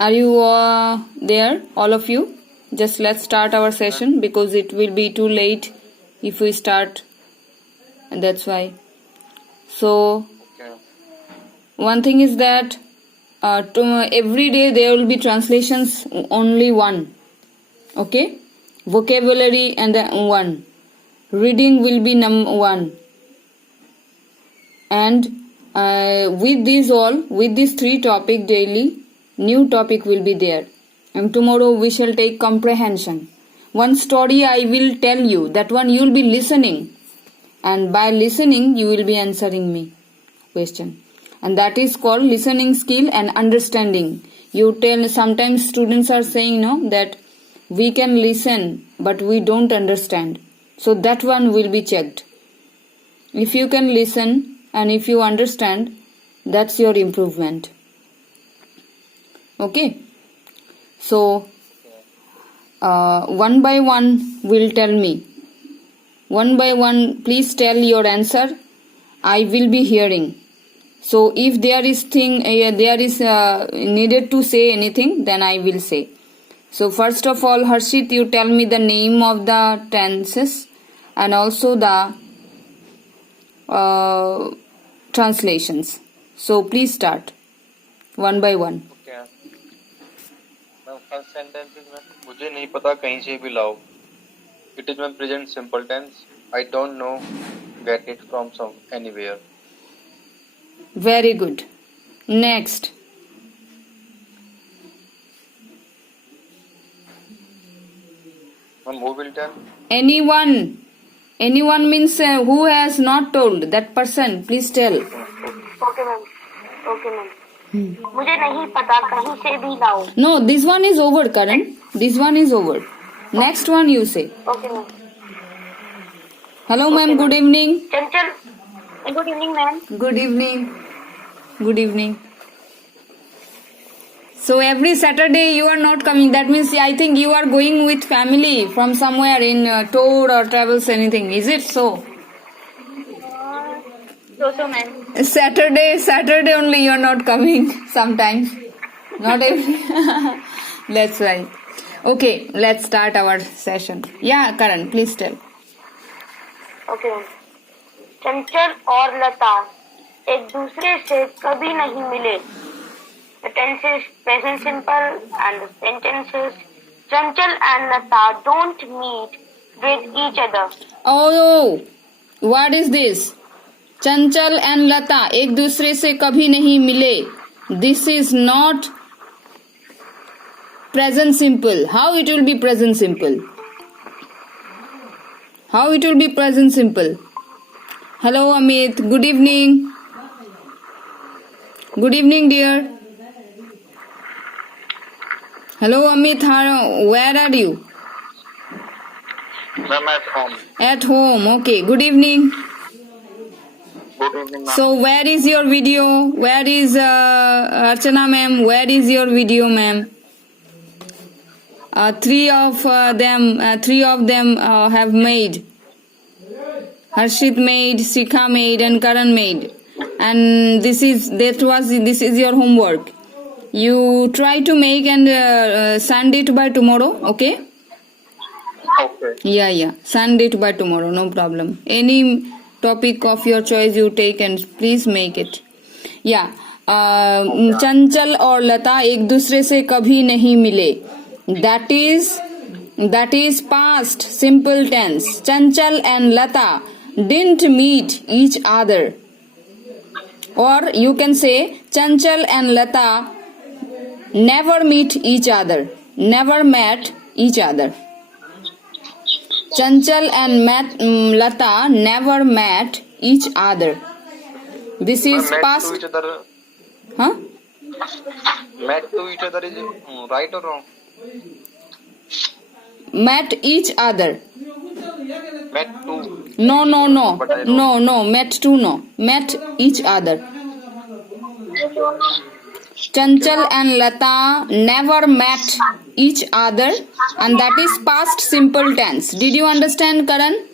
Are you there, all of you? Just let's start our session because it will be too late if we start. And that's why. So, one thing is that every day there will be translations, only one. Okay? Vocabulary and one. Reading will be one. And with these three topic daily, new topic will be there. And tomorrow we shall take comprehension. One story I will tell you, that one you will be listening. And by listening you will be answering me question. And that is called listening skill and understanding. You tell, sometimes students are saying that we can listen but we don't understand. So that one will be checked. If you can listen and if you understand, that's your improvement. Okay. So one by one will tell me. One by one, please tell your answer. I will be hearing. So if there is needed to say anything, then I will say. So first of all, Harshit, you tell me the name of the tenses and also the translations. So please start one by one. Okay. Now first sentence is मुझे नहीं पता कहीं से भी लाओ. It is my present simple tense. I don't know. Get it from anywhere. Very good. Next. Who will tell? Anyone means who has not told, that person, please tell. Okay ma'am. मुझे नहीं पता कहीं से भी लाओ. No, this one is over, Karan. This one is over. Next one you say. Okay ma'am. Hello ma'am, good evening. Chanchal. Good evening ma'am. Good evening. Good evening. So every Saturday you are not coming. That means I think you are going with family from somewhere in tour or travels, anything. Is it so? So ma'am. Saturday only you are not coming sometimes. Not every. That's right. Okay, let's start our session. Yeah, Karan, please tell. Okay ma'am. चंचल और लता एक दूसरे से कभी नहीं मिले. The tense is present simple and the sentence is Chanchal and Lata don't meet with each other. Oh, what is this? Chanchal and Lata एक दूसरे से कभी नहीं मिले. This is not present simple. How it will be present simple? How it will be present simple? Hello Amit, good evening. Good evening dear. Hello Amit, where are you? I'm at home. At home, okay. Good evening. Good evening, ma'am. So where is your video? Where is Archana ma'am? Where is your video ma'am? Three of them have made. Harshit made, Sikha made and Karan made. And this is your homework. You try to make and send it by tomorrow, okay? Okay. Yeah. Send it by tomorrow, no problem. Any topic of your choice you take and please make it. Yeah. चंचल और लता एक दूसरे से कभी नहीं मिले. That is past simple tense. Chanchal and Lata didn't meet each other. Or you can say Chanchal and Lata never meet each other. Never met each other. Chanchal and Lata never met each other. This is past. Met to each other. Huh? Met to each other is right or wrong? Met each other. Met to. No. Met to no. Met each other. Chanchal and Lata never met each other, and that is past simple tense. Did you understand, Karan?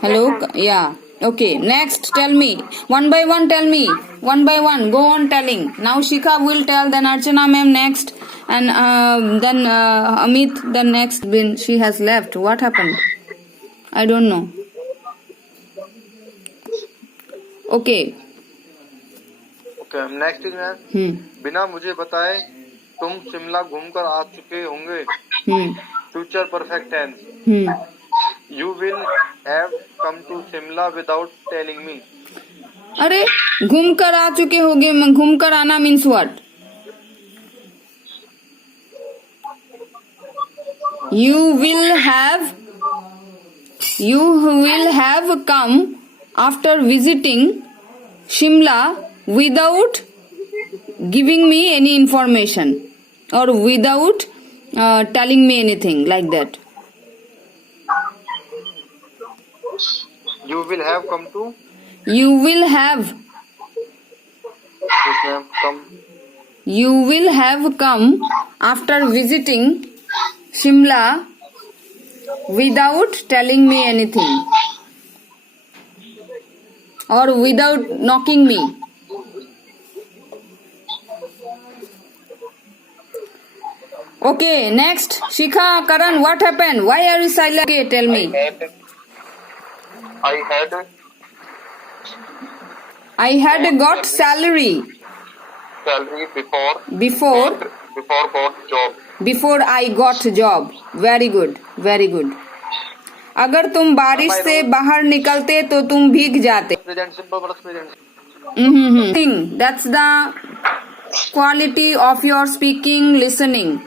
Hello? Yeah. Okay. Next, tell me. One by one, tell me. One by one, go on telling. Now Shikha will tell, then Archana ma'am next, and then Amit, then next. When she has left, what happened? I don't know. Okay. Okay, next is ma'am, बिना मुझे बताए तुम शिमला घूमकर आ चुके होंगे. Future perfect tense. You will have come to Shimla without telling me. अरे घूम कर आ चुके होगे. घूम कर आना means what? You will have come after visiting Shimla without giving me any information or without telling me anything like that. You will have come to. You will have. Yes, ma'am. Come. You will have come after visiting Shimla without telling me anything or without knocking me. Okay, next. Shikha, Karan, what happened? Why are you silent? Okay, tell me. I had got salary before got job. before I got job. Very good, very good. अगर तुम बारिश से बाहर निकलते तो तुम भीग जाते. Present simple plus present. That's the quality of your speaking, listening.